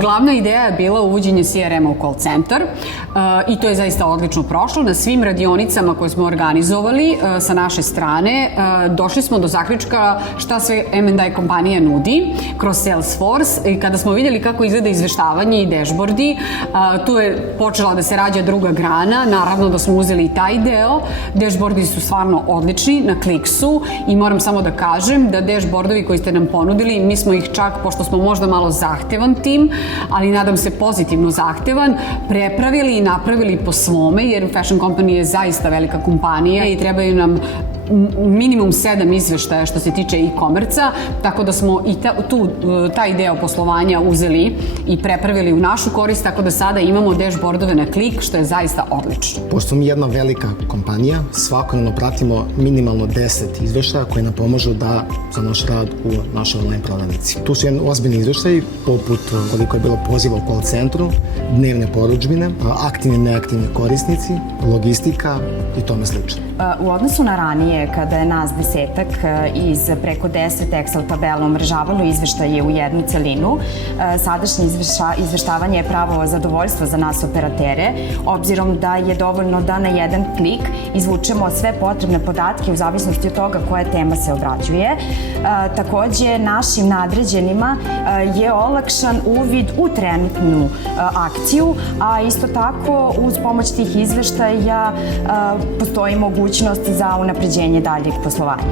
Glavna ideja je bila uvođenje CRM-a u call centar i to je zaista odlično prošlo. Na svim radionicama koje smo organizovali sa naše strane došli smo do zaključka šta sve M&I kompanija nudi kroz Salesforce i kada smo vidjeli kako izgleda izveštavanje i dashboardi, tu je počela da se rađa druga grana, naravno da smo uzeli i taj deo. Dashboardi su stvarno odlični, na klik su i moram samo da kažem da dashboardovi koji ste nam ponudili, mi smo ih čak, pošto smo možda malo zahtevan tim, ali nadam se pozitivno zahtevan, prepravili i napravili po svome, jer Fashion Company je zaista velika kompanija i trebaju nam minimum 7 izveštaja što se tiče e-komerca, tako da smo i taj deo poslovanja uzeli i prepravili u našu korist, tako da sada imamo dashboardove na klik, što je zaista odlično. Pošto smo mi jedna velika kompanija, svakodnevno pratimo minimalno 10 izveštaja koji nam pomažu da za naš rad u našoj online prodavnici. Tu su jedan ozbiljni izveštaji, poput koliko je bilo poziva u call centru, dnevne porudžbine, aktivni i neaktivni korisnici, logistika i tome slično. U odnosu na ranije, kada je nas 10-ak iz preko 10 Excel tabela umrežavalo izveštaje u jednu celinu, sadašnje izveštavanje je pravo zadovoljstvo za nas operatere, obzirom da je dovoljno da na jedan klik izvučemo sve potrebne podatke u zavisnosti od toga koja tema se obrađuje. Takođe, našim nadređenima je olakšan uvid u trenutnu akciju, a isto tako uz pomoć tih izveštaja postoji mogućnost za unapređenje daljeg poslovanja.